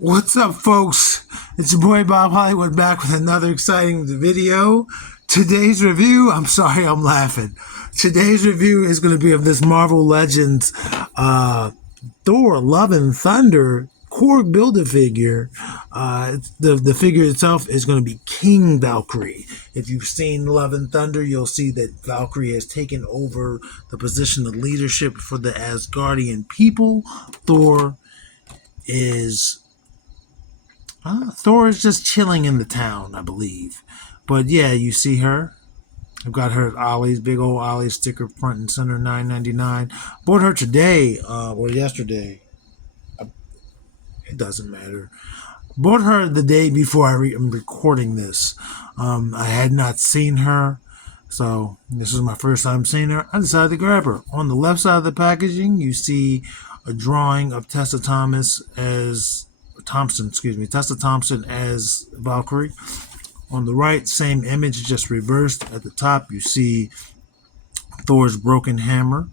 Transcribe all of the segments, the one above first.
What's up, folks? It's your boy Bob Hollywood back with another exciting video. Today's review, I'm sorry I'm laughing. Today's review is going to be of this Marvel Legends Thor Love and Thunder Korg Build-A-Figure. The figure itself is going to be King Valkyrie. If you've seen Love and Thunder, you'll see that Valkyrie has taken over the position of leadership for the Asgardian people. Thor is just chilling in the town, I believe. But yeah, you see her. I've got her at Ollie's, big old Ollie's sticker front and center, $9.99. Bought her today, or yesterday. It doesn't matter. Bought her the day before I'm recording this. I had not seen her, so this is my first time seeing her. I decided to grab her. On the left side of the packaging, you see a drawing of Tessa Thompson as Valkyrie. On the right, same image, just reversed. At the top, you see Thor's broken hammer,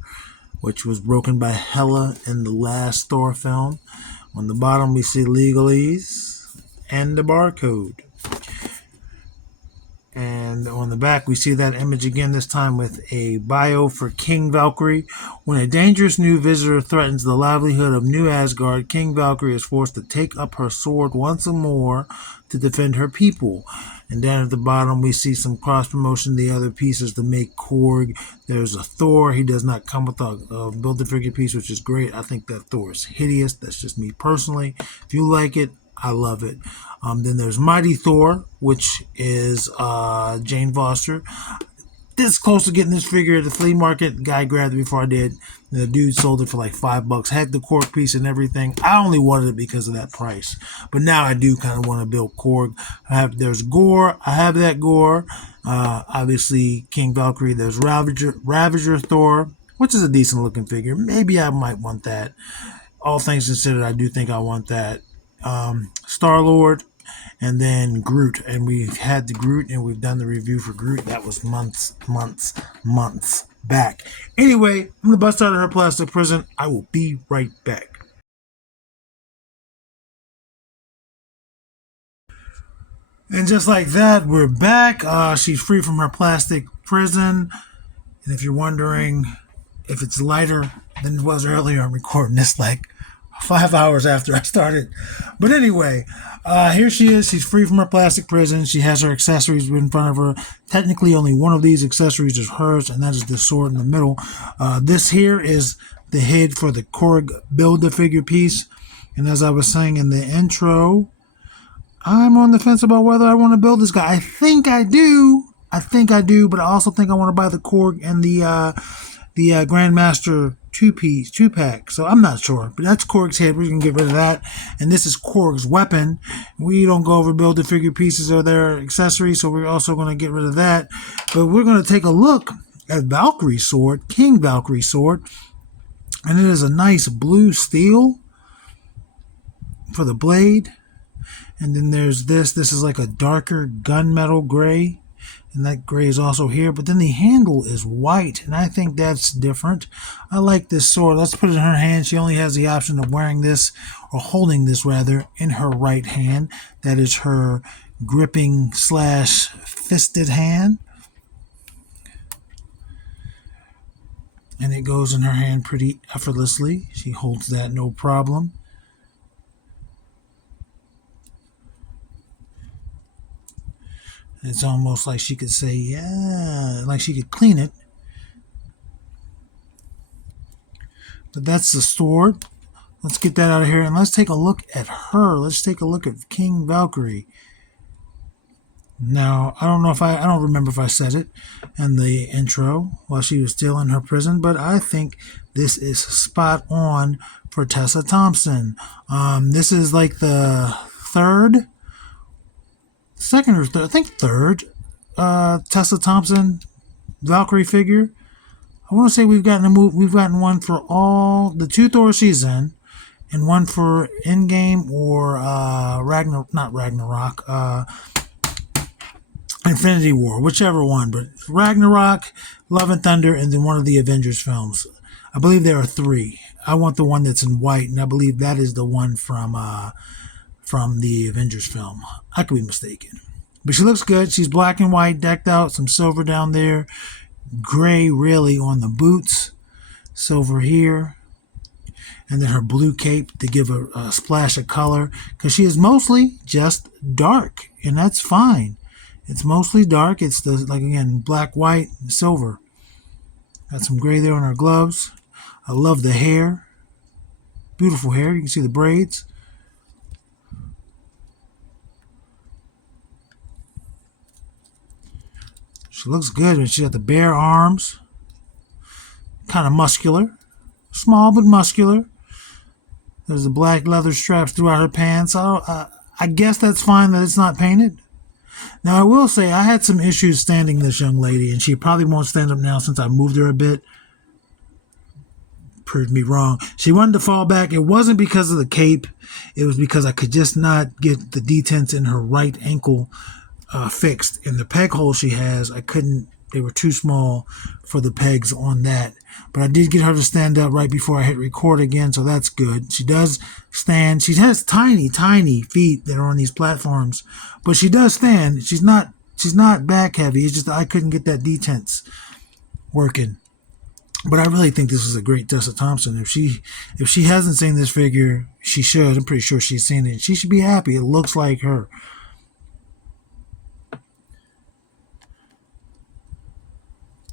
which was broken by Hela in the last Thor film. On the bottom, we see legalese and the barcode. And on the back, we see that image again, this time with a bio for King Valkyrie. When a dangerous new visitor threatens the livelihood of New Asgard, King Valkyrie is forced to take up her sword once more to defend her people. And down at the bottom, we see some cross-promotion, the other pieces to make Korg. There's a Thor. He does not come with a Build-A-Figure piece, which is great. I think that Thor is hideous. That's just me personally. If you like it, I love it. Then there's Mighty Thor, which is Jane Foster. This close to getting this figure at the flea market. Guy grabbed it before I did. And the dude sold it for like $5. Had the Korg piece and everything. I only wanted it because of that price. But now I do kind of want to build Korg. There's Gore. I have that Gore. Obviously, King Valkyrie. There's Ravager Thor, which is a decent looking figure. Maybe I might want that. All things considered, I do think I want that. Star-Lord, and then Groot. And we've had the Groot, and we've done the review for Groot. That was months back. Anyway, I'm going to bust out of her plastic prison. I will be right back. And just like that, we're back. She's free from her plastic prison. And if you're wondering if it's lighter than it was earlier, I'm recording this like 5 hours after I started. But anyway, here she is. She's free from her plastic prison. She has her accessories in front of her. Technically, only one of these accessories is hers, and that is the sword in the middle. This here is the head for the Korg Build-A-Figure piece. And as I was saying in the intro, I'm on the fence about whether I want to build this guy. I think I do, but I also think I want to buy the Korg and the Grandmaster two-pack. So I'm not sure. But that's Korg's head. We're going to get rid of that. And this is Korg's weapon. We don't go over Build-A-Figure pieces or their accessories, so we're also going to get rid of that. But we're going to take a look at Valkyrie's sword, King Valkyrie's sword. And it is a nice blue steel for the blade. And then there's this. This is like a darker gunmetal gray. And that gray is also here. But then the handle is white. And I think that's different. I like this sword. Let's put it in her hand. She only has the option of wearing this, or holding this rather, in her right hand. That is her gripping / fisted hand. And it goes in her hand pretty effortlessly. She holds that no problem. It's almost like she could say, yeah, like she could clean it. But that's the sword. Let's get that out of here, and let's take a look at her. Let's take a look at King Valkyrie. Now, I don't remember if I said it in the intro while she was still in her prison, but I think this is spot on for Tessa Thompson. This is like the third Tessa Thompson Valkyrie figure. I want to say we've gotten one for all the 2 Thor season, and one for Endgame or Ragnarok, Infinity War, whichever one. But Ragnarok, Love and Thunder, and then one of the Avengers films. I believe there are 3. I want the one that's in white, and I believe that is the one from from the Avengers film. I could be mistaken. But she looks good. She's black and white, decked out, some silver down there, gray really on the boots, silver here, and then her blue cape to give a splash of color, because she is mostly just dark, and that's fine. It's mostly dark. It's the, like, again, black, white, silver. Got some gray there on her gloves. I love the hair. Beautiful hair. You can see the braids. She looks good, and she's got the bare arms. Kind of muscular. Small but muscular. There's the black leather straps throughout her pants. I guess that's fine that it's not painted. Now, I will say I had some issues standing this young lady, and she probably won't stand up now since I moved her a bit. Proved me wrong. She wanted to fall back. It wasn't because of the cape. It was because I could just not get the detents in her right ankle fixed. And the peg holes she has, I couldn't, they were too small for the pegs on that. But I did get her to stand up right before I hit record again, so that's good. She does stand. She has tiny, tiny feet that are on these platforms, but she does stand. She's not back heavy. It's just I couldn't get that detents working. But I really think this is a great Tessa Thompson. If she hasn't seen this figure, she should. I'm pretty sure she's seen it. She should be happy. It looks like her.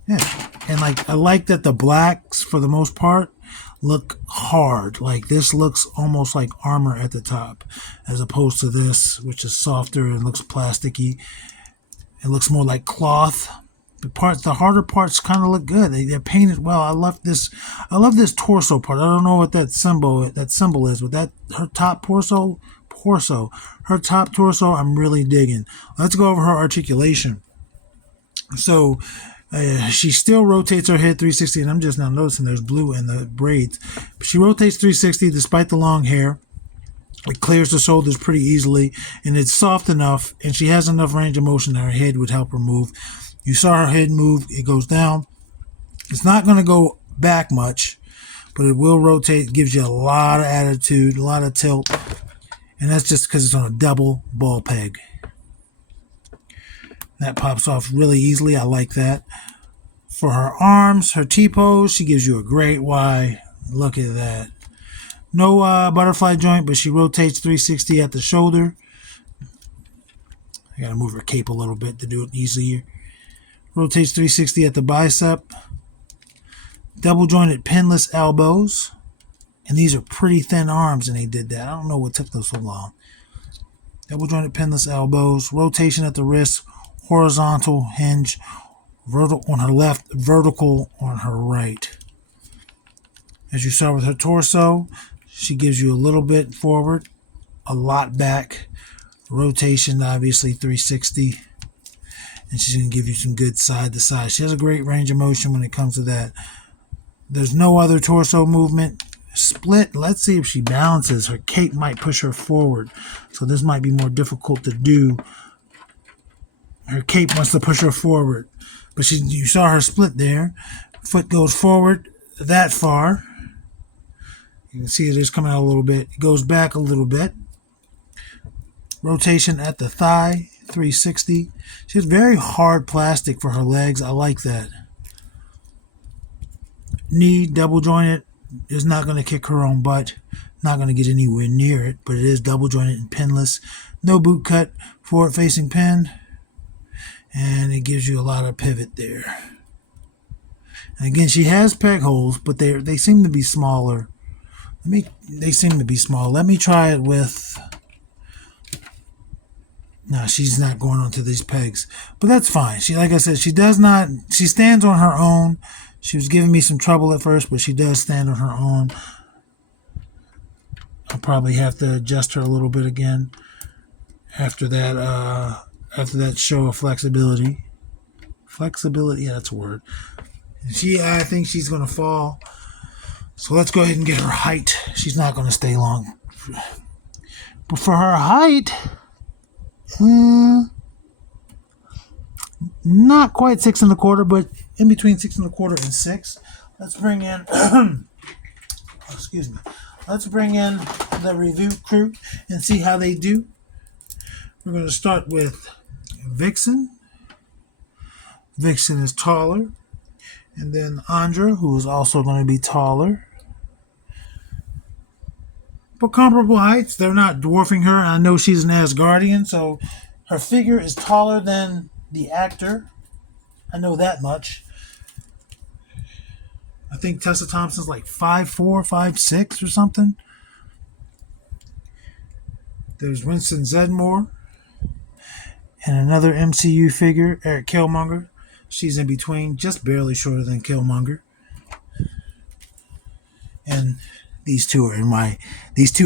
Yeah, and like I like that the blacks, for the most part, look hard. Like this looks almost like armor at the top, as opposed to this, which is softer and looks plasticky. It looks more like cloth. The harder parts kind of look good. They're painted well. I love this torso part. I don't know what that symbol is, but that her top torso, her top torso, I'm really digging. Let's go over her articulation. So. She still rotates her head 360, and I'm just now noticing there's blue in the braids. She rotates 360 despite the long hair. It clears the shoulders pretty easily, and it's soft enough, and she has enough range of motion that her head would help her move. You saw her head move. It goes down. It's not going to go back much, but it will rotate. It gives you a lot of attitude, a lot of tilt, and that's just because it's on a double ball peg. That pops off really easily. I like that. For her arms, her T-pose, she gives you a great Y. Look at that. No butterfly joint, but she rotates 360 at the shoulder. I got to move her cape a little bit to do it easier. Rotates 360 at the bicep. Double jointed pinless elbows. And these are pretty thin arms, and they did that. I don't know what took them so long. Double jointed pinless elbows. Rotation at the wrist. Horizontal hinge, vertical on her left, vertical on her right. As you saw with her torso, she gives you a little bit forward, a lot back. Rotation, obviously 360. And she's going to give you some good side to side. She has a great range of motion when it comes to that. There's no other torso movement. Split, let's see if she balances. Her cape might push her forward, so this might be more difficult to do. Her cape wants to push her forward, but you saw her split there. Foot goes forward that far. You can see it is coming out a little bit. It goes back a little bit. Rotation at the thigh, 360. She has very hard plastic for her legs. I like that. Knee, double jointed, is not going to kick her own butt. Not going to get anywhere near it, but it is double jointed and pinless. No boot cut, forward facing pin. And it gives you a lot of pivot there. And again, she has peg holes, but they seem to be smaller. They seem to be small. Let me try it with. No, she's not going onto these pegs, but that's fine. Like I said, she does not. She stands on her own. She was giving me some trouble at first, but she does stand on her own. I'll probably have to adjust her a little bit again after that. After that show of flexibility. Yeah, that's a word. I think she's going to fall. So let's go ahead and get her height. She's not going to stay long. But for her height, not quite 6 1/4, but in between 6 1/4 and 6. Let's bring in, excuse me. Let's bring in the review crew, and see how they do. We're going to start with Vixen. Vixen is taller. And then Andra, who is also going to be taller. But comparable heights. They're not dwarfing her. I know she's an Asgardian, so her figure is taller than the actor. I know that much. I think Tessa Thompson's like 5'4", 5'6", or something. There's Winston Zedmore. And another MCU figure, Eric Killmonger. She's in between, just barely shorter than Killmonger. And these two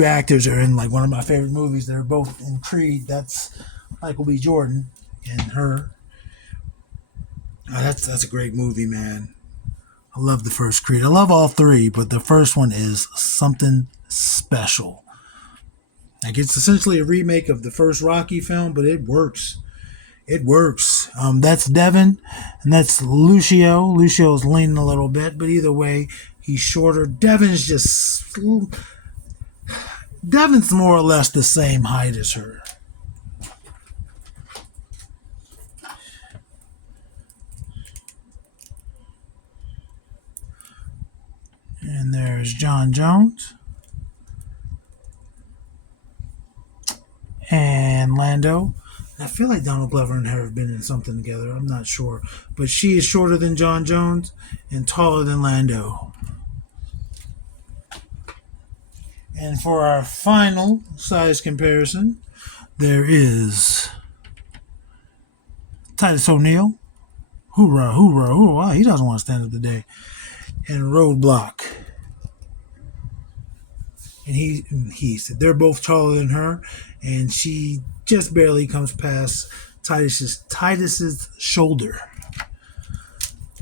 actors are in like one of my favorite movies. They're both in Creed. That's Michael B. Jordan and her. That's a great movie, man. I love the first Creed. I love all three, but the first one is something special. Like, it's essentially a remake of the first Rocky film, but it works. It works. That's Devin, and that's Lucio. Lucio's leaning a little bit, but either way, he's shorter. Devin's more or less the same height as her. And there's John Jones. And Lando. I feel like Donald Glover and her have been in something together. I'm not sure. But she is shorter than John Jones and taller than Lando. And for our final size comparison, there is Titus O'Neil. Hoorah, hoorah, hoorah. He doesn't want to stand up today. And Roadblock. And they're both taller than her, and she just barely comes past Titus's shoulder.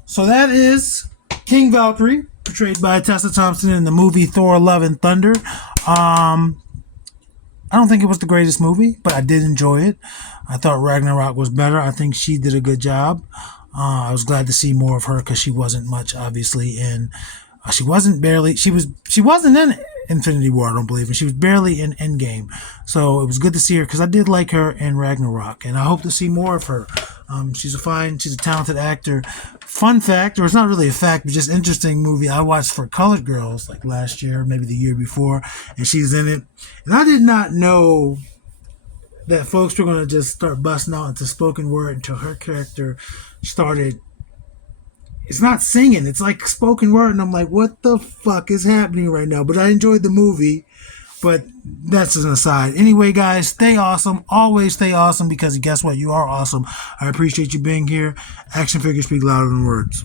So that is King Valkyrie, portrayed by Tessa Thompson in the movie Thor: Love and Thunder. I don't think it was the greatest movie, but I did enjoy it. I thought Ragnarok was better. I think she did a good job. I was glad to see more of her because she wasn't much, obviously, in. She wasn't in Infinity War, I don't believe, and she was barely in Endgame. So it was good to see her because I did like her in Ragnarok, and I hope to see more of her. She's a talented actor. Fun fact, or it's not really a fact, but just interesting movie I watched for Colored Girls like last year, maybe the year before, and she's in it. And I did not know that folks were going to just start busting out into spoken word until her character started. It's not singing. It's like spoken word. And I'm like, what the fuck is happening right now? But I enjoyed the movie. But that's an aside. Anyway, guys, stay awesome. Always stay awesome because guess what? You are awesome. I appreciate you being here. Action figures speak louder than words.